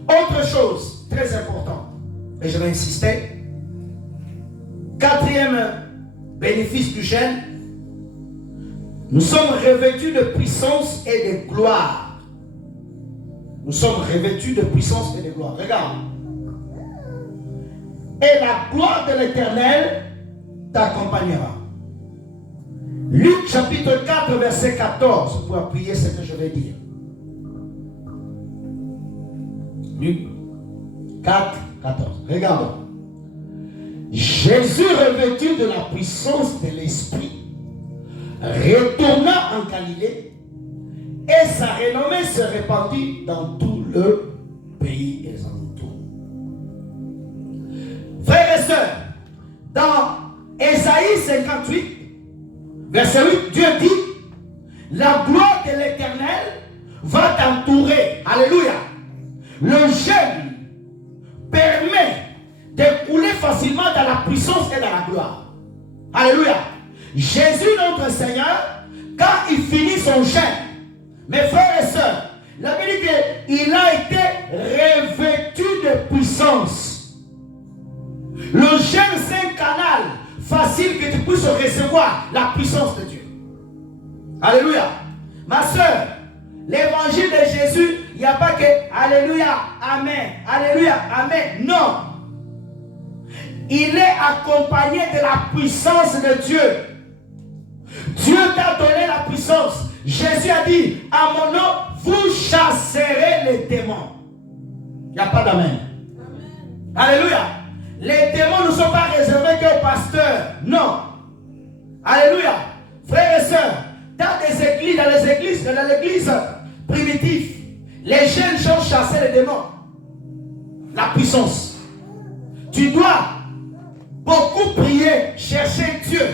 Autre chose très importante, et je vais insister. Quatrième bénéfice du jeûne, nous sommes revêtus de puissance et de gloire. Nous sommes revêtus de puissance et de gloire. Regarde. Et la gloire de l'Éternel t'accompagnera. Luc chapitre 4 verset 14 pour appuyer ce que je vais dire. Luc 4, 14. Regardons. Jésus, revêtu de la puissance de l'Esprit, retourna en Galilée et sa renommée se répandit dans tout le pays et les alentours. Frères et sœurs, dans Ésaïe 58, verset 8, Dieu dit, la gloire de l'Éternel va t'entourer. Alléluia. Le jeûne permet de couler facilement dans la puissance et dans la gloire. Alléluia. Jésus, notre Seigneur, quand il finit son jeûne, mes frères et sœurs, la Bible dit qu'il a été revêtu de puissance. Le jeûne, c'est un canal facile que tu puisses recevoir la puissance de Dieu. Alléluia. Ma soeur, l'évangile de Jésus, il n'y a pas que Alléluia, Amen, Alléluia, Amen. Non. Il est accompagné de la puissance de Dieu. Dieu t'a donné la puissance. Jésus a dit, à mon nom, vous chasserez les démons. Il n'y a pas d'amen. Alléluia. Les démons ne sont pas réservés qu'aux pasteurs. Non. Alléluia. Frères et sœurs, dans l'église primitive, les jeunes gens chassaient les démons. La puissance. Tu dois beaucoup prier, chercher Dieu,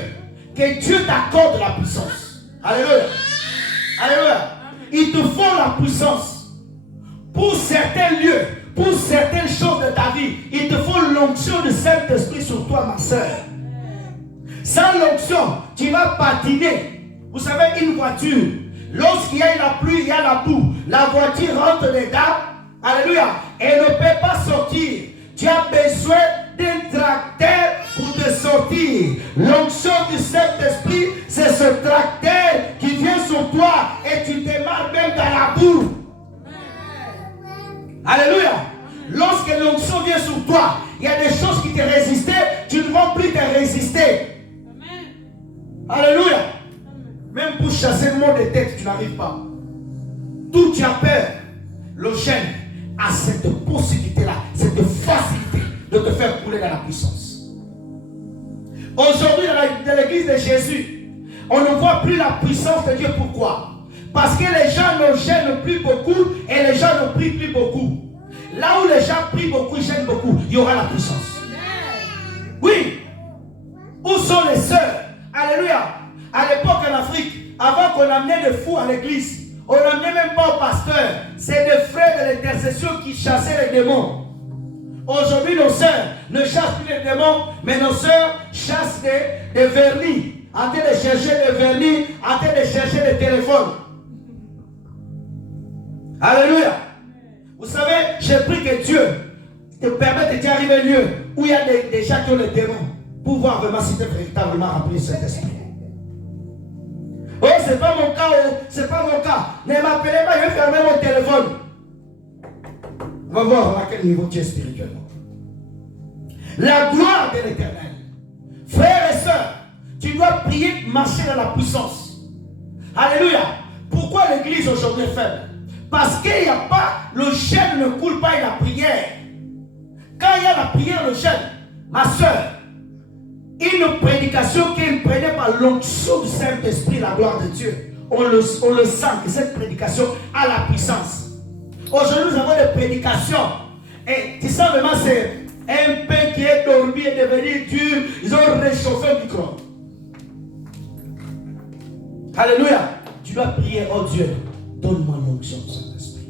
que Dieu t'accorde la puissance. Alléluia. Alléluia. Il te faut la puissance. Pour certains lieux, pour certaines choses de ta vie, il te faut l'onction du Saint-Esprit sur toi, ma soeur. Sans l'onction, tu vas patiner. Vous savez, une voiture, lorsqu'il y a la pluie, il y a la boue, la voiture rentre dedans. Alléluia. Elle ne peut pas sortir. Tu as besoin d'un tracteur pour te sortir. L'onction du Saint-Esprit, c'est ce tracteur qui vient sur toi et tu démarres même dans la boue. Alléluia. Lorsque l'onction vient sur toi, il y a des choses qui te résistaient, tu ne vas plus te résister. Alléluia. Même pour chasser le mot de tête, tu n'arrives pas. D'où tu as peur. Le jeûne a cette possibilité-là, cette facilité de te faire couler dans la puissance. Aujourd'hui, dans l'église de Jésus, on ne voit plus la puissance de Dieu. Pourquoi? Parce que les gens ne gênent plus beaucoup et les gens ne prient plus beaucoup. Là où les gens prient beaucoup, ils gênent beaucoup, il y aura la puissance. Oui. Où sont les sœurs? Alléluia. À l'époque en Afrique, avant qu'on amenait des fous à l'église, on n'amenait même pas au pasteur. C'est des frères de l'intercession qui chassaient les démons. Aujourd'hui, nos sœurs ne chassent plus les démons, mais nos sœurs chassent des vernis. En train de chercher des vernis, en train de chercher des téléphones. Alléluia. Vous savez, j'ai pris que Dieu te permette d'y arriver lieu où il y a des gens qui ont les démons pour voir vraiment si tu es véritablement rempli de cet esprit. Oh, c'est pas mon cas, oh, c'est pas mon cas. Ne m'appelez pas, je vais fermer mon téléphone. On va voir à quel niveau tu es spirituellement. La gloire de l'Éternel. Frères et sœurs, tu dois prier, marcher dans la puissance. Alléluia. Pourquoi l'église aujourd'hui est faible? Parce qu'il n'y a pas, le jeûne ne coule pas et la prière. Quand il y a la prière, le jeûne, ma soeur, une prédication qui est imprégnée par l'onction du Saint-Esprit, la gloire de Dieu, on le sent que cette prédication a la puissance. Aujourd'hui, nous avons des prédications. Et tu sens vraiment, c'est un pain qui est dormi et devenu dur. Ils ont réchauffé le micro. Alléluia. Tu dois prier, oh Dieu, donne-moi l'onction du Saint-Esprit.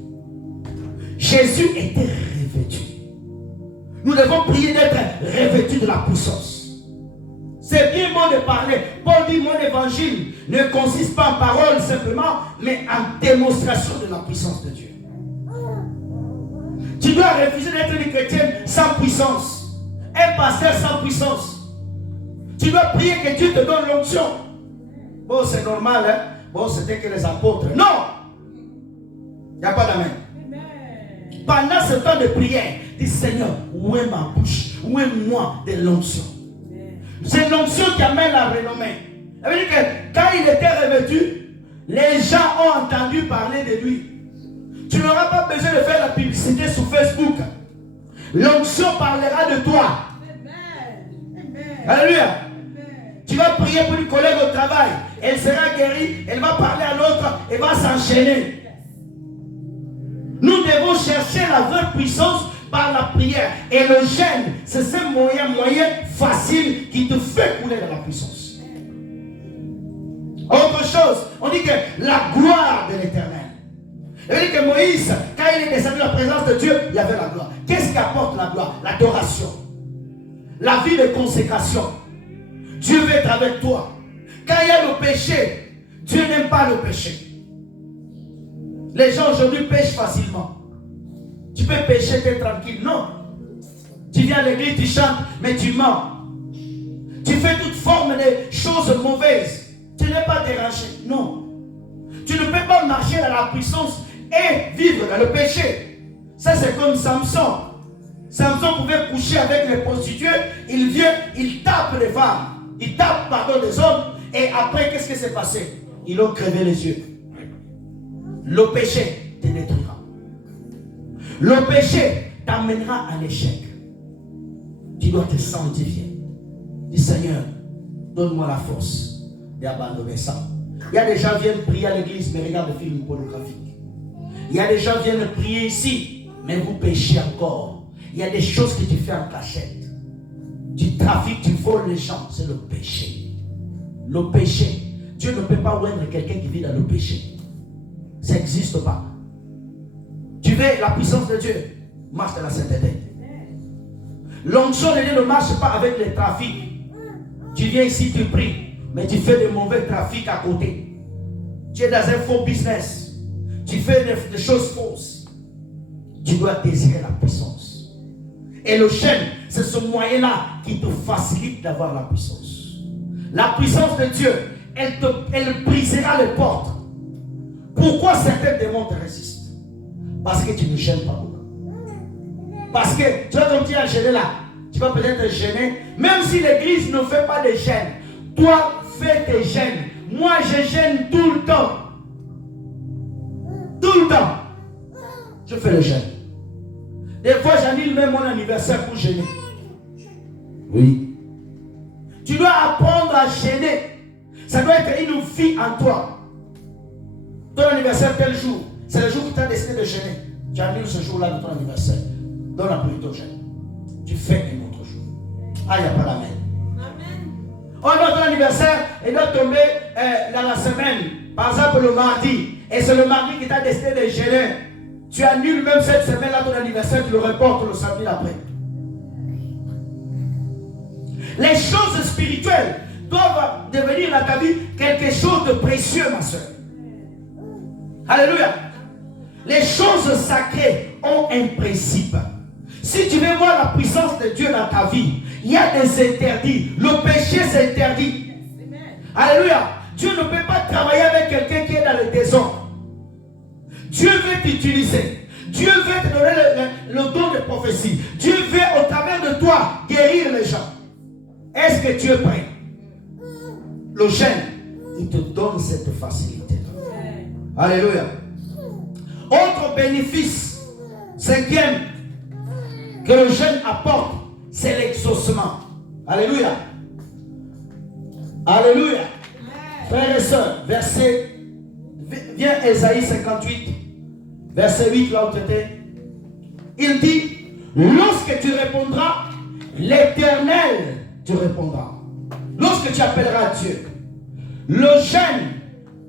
Jésus était revêtu. Nous devons prier d'être revêtus de la puissance. C'est bien bon de parler. Paul dit, mon évangile ne consiste pas en parole simplement, mais en démonstration de la puissance de Dieu. Tu dois refuser d'être une chrétienne sans puissance. Un pasteur sans puissance. Tu dois prier que Dieu te donne l'onction. Bon, c'est normal, hein? Bon, c'était que les apôtres. Non! Il n'y a pas d'amen. Pendant ce temps de prière, dis Seigneur, où est ma bouche? Où est moi de l'onction? C'est l'onction qui amène la renommée. Ça veut dire que quand il était revêtu, les gens ont entendu parler de lui. Tu ne n'auras pas besoin de faire la publicité sur Facebook. L'onction parlera de toi. Alléluia. Tu vas prier pour une collègue au travail. Elle sera guérie. Elle va parler à l'autre. Elle va s'enchaîner. Nous devons chercher la vraie puissance par la prière. Et le jeûne, c'est ce moyen facile qui te fait couler dans la puissance. Autre chose, on dit que la gloire de l'Éternel. Il dit que Moïse, quand il est descendu dans la présence de Dieu, il y avait la gloire. Qu'est-ce qui apporte la gloire? L'adoration. La vie de consécration. Dieu veut être avec toi. Quand il y a le péché, Dieu n'aime pas le péché. Les gens aujourd'hui pêchent facilement. Tu peux pécher, tu es tranquille. Non. Tu viens à l'église, tu chantes, mais tu mens. Tu fais toute forme de choses mauvaises. Tu n'es pas dérangé. Non. Tu ne peux pas marcher dans la puissance et vivre dans le péché. Ça, c'est comme Samson. Samson pouvait coucher avec les prostituées. Il vient, il tape les femmes. Il tape, pardon, des hommes. Et après, qu'est-ce qui s'est passé? Ils ont crevé les yeux. Le péché te détruira. Le péché t'amènera à l'échec. Tu dois te sanctifier. Dis Seigneur, donne-moi la force d'abandonner ça. Il y a des gens qui viennent prier à l'église, mais regardent des films pornographiques. Il y a des gens qui viennent prier ici, mais vous péchez encore. Il y a des choses que tu fais en cachette. Tu trafiques, tu voles les gens. C'est le péché. Le péché. Dieu ne peut pas oindre quelqu'un qui vit dans le péché. Ça n'existe pas. Tu veux la puissance de Dieu, marche dans la sainteté. L'onction de Dieu ne marche pas avec les trafics. Tu viens ici, tu pries, mais tu fais de mauvais trafics à côté. Tu es dans un faux business. Tu fais des choses fausses. Tu dois désirer la puissance. Et le jeûne, c'est ce moyen-là qui te facilite d'avoir la puissance. La puissance de Dieu, elle brisera les portes. Pourquoi certains démons te résistent? Parce que tu ne gênes pas beaucoup. Parce que, tu vois, comme tu as gêné là, tu vas peut-être te gêner. Même si l'église ne fait pas de gêne, toi, fais tes gênes. Moi, je gêne tout le temps. Tout le temps. Je fais le gêne. Des fois, j'annule même mon anniversaire pour gêner. Oui. Tu dois apprendre à gêner. Ça doit être une vie en toi. Ton anniversaire tel jour, c'est le jour où tu as décidé de gêner. Tu annules ce jour-là de ton anniversaire. Donne un peu de ton gêne. Tu fais un autre jour. Ah, il n'y a pas d'amen. Amen. Oh non, ton anniversaire, il doit tomber dans la semaine. Par exemple, le mardi. Et c'est le mardi qui t'a décidé de gêner. Tu annules même cette semaine-là ton anniversaire, tu le reportes le samedi après. Les choses spirituelles doivent devenir dans ta vie quelque chose de précieux, ma soeur. Alléluia. Les choses sacrées ont un principe. Si tu veux voir la puissance de Dieu dans ta vie, il y a des interdits. Le péché, c'est interdit. Alléluia. Dieu ne peut pas travailler avec quelqu'un qui est dans le désordre. Dieu veut t'utiliser. Dieu veut te donner le don de prophétie. Dieu veut au travers de toi guérir les gens. Est-ce que tu es prêt? Le jeûne, il te donne cette facilité. Alléluia. Autre bénéfice, cinquième, que le jeûne apporte, c'est l'exaucement. Alléluia. Alléluia. Frères et sœurs, verset, viens Ésaïe 58, verset 8, là où tu étais. Il dit, lorsque tu répondras, l'Éternel te répondra. Lorsque tu appelleras Dieu, le jeûne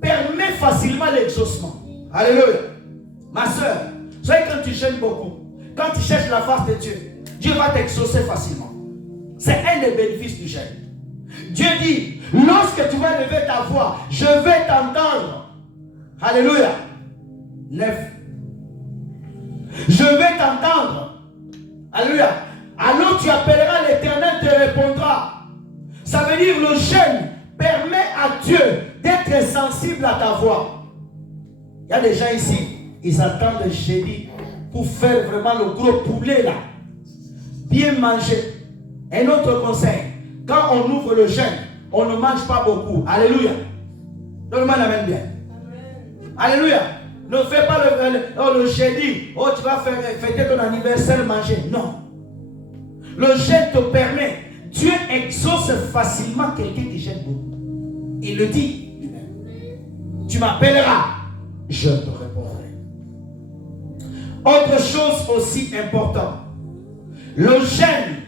permet facilement l'exaucement. Alléluia. Ma soeur, vous savez, quand tu jeûnes beaucoup, quand tu cherches la face de Dieu, Dieu va t'exaucer facilement. C'est un des bénéfices du jeûne. Dieu dit, lorsque tu vas lever ta voix, je vais t'entendre. Alléluia. 9. Je vais t'entendre. Alléluia. Alors tu appelleras, l'Éternel te répondra. Ça veut dire le jeûne permet à Dieu d'être sensible à ta voix. Il y a des gens ici, ils attendent le jeudi pour faire vraiment le gros poulet là. Bien manger. Un autre conseil, quand on ouvre le jeûne, on ne mange pas beaucoup. Alléluia. Tout le monde l'amène bien. Amen. Alléluia. Ne fais pas le jeudi. Oh, tu vas fêter ton anniversaire, manger. Non. Le jeûne te permet. Dieu exauce facilement quelqu'un qui jeûne beaucoup. Il le dit lui-même. Tu m'appelleras, je te répondrai. Autre chose aussi importante. Le jeûne,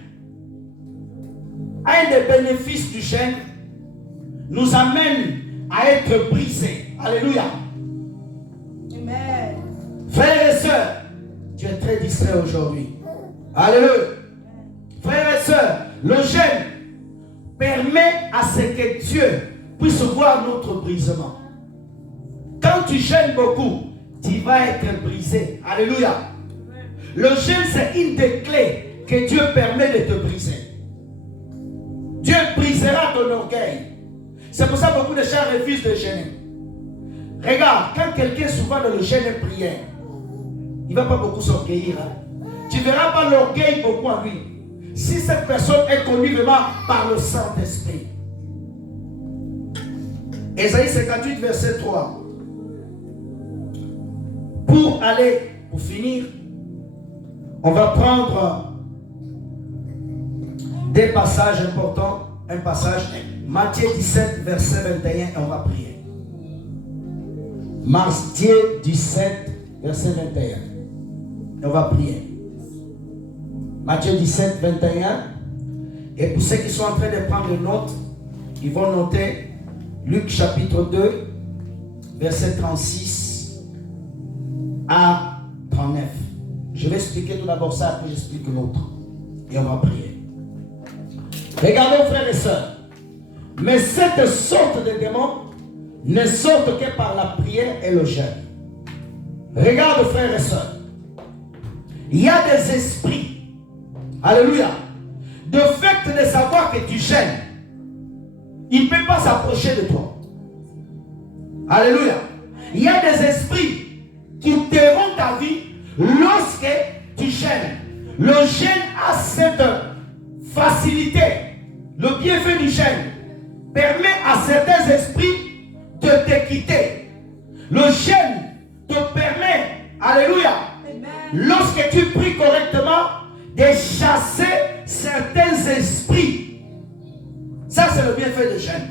un des bénéfices du jeûne, nous amène à être brisés. Alléluia. Amen. Frères et sœurs, tu es très distrait aujourd'hui. Alléluia. Frères et sœurs, le jeûne permet à ce que Dieu puisse voir notre brisement. Quand tu jeûnes beaucoup, tu vas être brisé. Alléluia. Le jeûne, c'est une des clés que Dieu permet de te briser. Dieu brisera ton orgueil. C'est pour ça que beaucoup de gens refusent de jeûner. Regarde, quand quelqu'un est souvent dans le jeûne et prière, il ne va pas beaucoup s'orgueillir. Tu ne verras pas l'orgueil beaucoup en lui. Si cette personne est connue vraiment par le Saint-Esprit. Ésaïe 58, verset 3. Pour finir, on va prendre des passages importants. Un passage, Matthieu 17, verset 21, et on va prier. Matthieu 17, verset 21. Et on va prier. Matthieu 17, 21. Et pour ceux qui sont en train de prendre des notes, ils vont noter Luc chapitre 2, verset 36 à 39. Je vais expliquer tout d'abord ça, après j'explique l'autre. Et on va prier. Regardons, frères et sœurs. Mais cette sorte de démons ne sortent que par la prière et le jeûne. Regarde, frères et sœurs. Il y a des esprits. Alléluia. De fait de savoir que tu jeûnes, il ne peut pas s'approcher de toi. Alléluia. Il y a des esprits qui terront ta vie lorsque tu jeûnes. Le jeûne a cette facilité. Le bienfait du jeûne permet à certains esprits de te quitter. Le jeûne te permet, alléluia, lorsque tu pries correctement, de chasser certains esprits. Ça, c'est le bienfait du jeûne.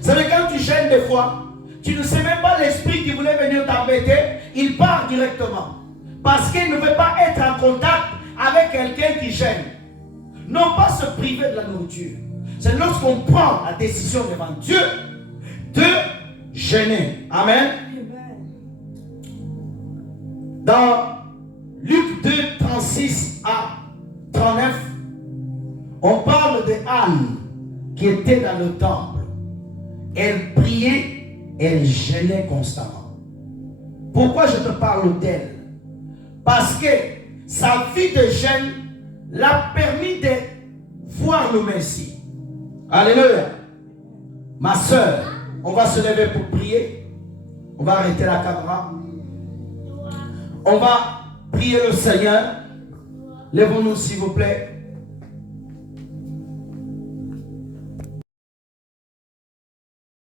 C'est que quand tu jeûnes des fois, tu ne sais même pas l'esprit qui voulait venir t'embêter, il part directement. Parce qu'il ne veut pas être en contact avec quelqu'un qui jeûne. Non pas se priver de la nourriture. C'est lorsqu'on prend la décision devant Dieu de jeûner. Amen. Dans Luc 2, 36 à 39, on parle de Anne qui était dans le temple. Elle priait, elle jeûnait constamment. Pourquoi je te parle d'elle? Parce que sa vie de jeûne l'a permis de voir le Messie. Alléluia. Ma soeur, on va se lever pour prier. On va arrêter la caméra. On va prier le Seigneur. Lèvons-nous s'il vous plaît.